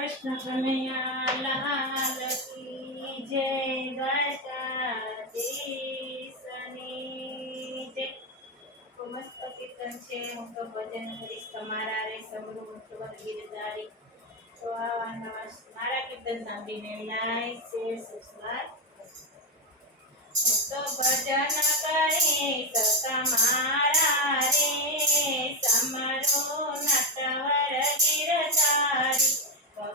કૃષ્ણ કનૈયા લાલ કી જય, દ્વારકાધીશની જય. મસ્ત કીર્તન છે. હું તો ભજન કરીશ તમારા રે સમરૂ મુખ્યવર ગીરધારી. તો આવા નવા મારા કીર્તન સાંભળીને લાઈક શેર સબસ્ક્રાઇબ. તો ભજન કરીશ તમારા રે સમરૂ નટવર ગીરધારી.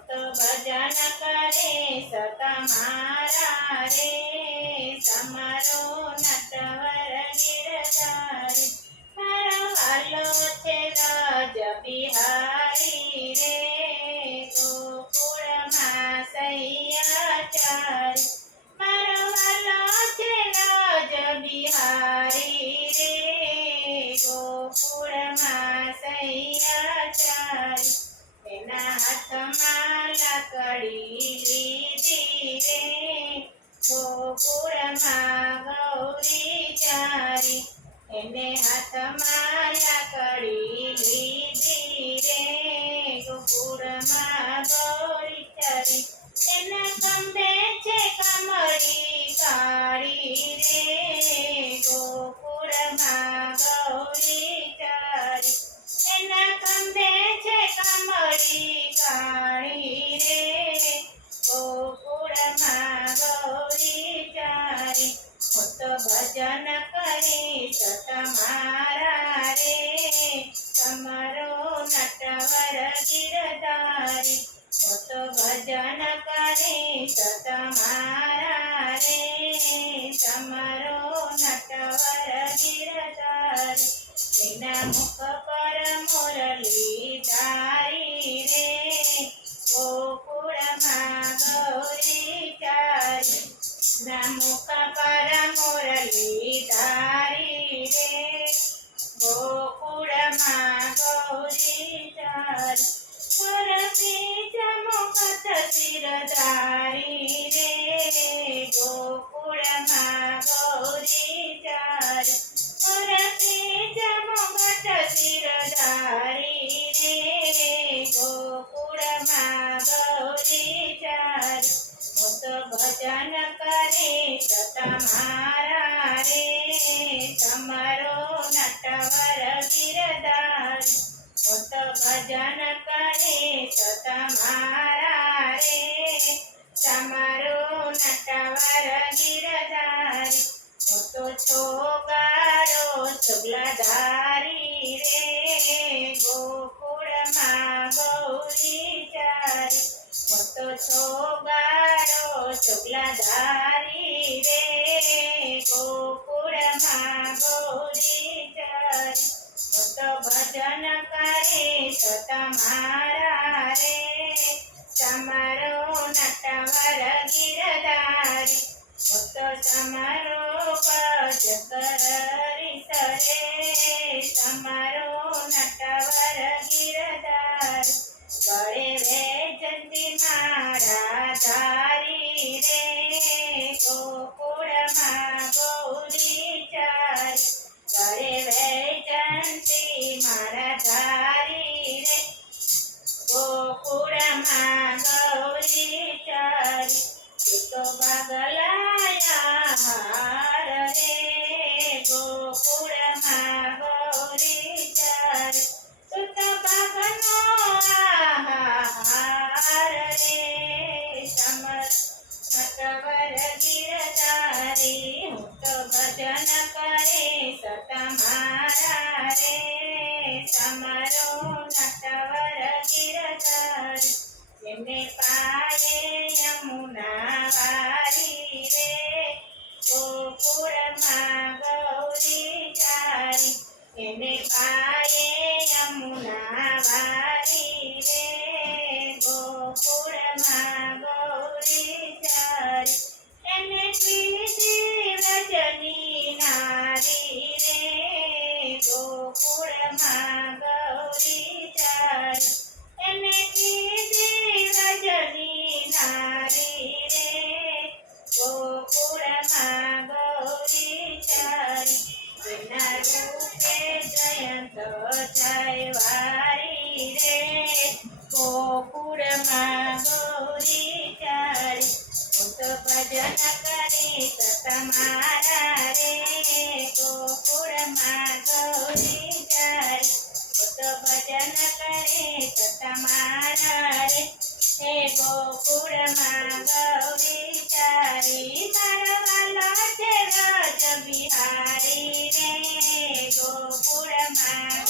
તો ભજન કરીશ તમારા રે સમરૂ નટવર ગીરધારી. મારો વાલો છે રજ બિહારી રે ગોકુળમાં સૈયાચારી. મારો વાલો છે રજ બિહારી રે ગોકુળમાં સૈયાચારી. એના હાથમાં લાકડી લીધી રે ગોકુળમાં ગૌરી ચારી. એને હાથમાં લાકડી લીધી રે ગોકુળમાં ગૌરી ચારી. એના ખંભે છે કમળી કાળી રે ગોકુળમાં ગૌરી ચારી. એના ખંભે છે કમળી કાળી રે ગોકુળમાં ગૌરી ચારી. હું તો ભજન કરીશ તમારા રે તમારો નટવર ગીરધારી. હું તો ભજન કરીશ તમારા રે તમારો નટવર ગીરધારી. એના મુખ પર મુરલી ધારી રે ગોકુળમાં ગૌરી ચારી. ના મુખ પર મુરલી ધારી રે ગોકુળમાં ગૌરી ચારી. સુરભી ચમકત શિરધારી રે ગોકુળમાં ગૌરી ચારી. સુરભી ચમકત શિરધારી રે ગોકુળમાં ગૌરી ચારી. હું તો ભજન કરીશ તમારા રે તમારો નટવર ગીરધારી. હું તો ભજન કરીશ તમારા રે તમારો નટવર ગીરધારી. હું તો છોગારો છુગલાધારી રે ગોકુળમાં ગૌરી ચારી. હું તો છોગારો છુગલાધારી રે ગોકુળમાં ગૌરી ચારી. હું તો ભજન કરીશ તમારા રે તમારો નટવર ગીરધારી. હું તો તમારો ભજ કરીશ રે તમારો નટવર ગીરધારી. ગળે વૈજયંતી માળા ધારી રે ગોકુળમાં ગૌરી ચારી. ગળે વૈજયંતી માળા ધારી રે ગોકુળમાં ગૌરી ચારી. તું તો પગલાયા હાર રે ગોકુળમાં ગૌરી ચારી. તું તો પગનો આહાર રે સમર નટવર ગીરધારી. હું તો ભજન કરીશ તમારા રે તમારો નટવર ગીરધારી. એને પાયે યમુના વારી રે ગોકુળમાં ગૌરી ચારી. એને પાયે યમુના વારી રે ગોકુળમાં ગૌરી ચારી. એને કીધી વ્રજની નારી રે ગોકુળમાં ગૌરી ચારી. એને કીધી વ્રજની માં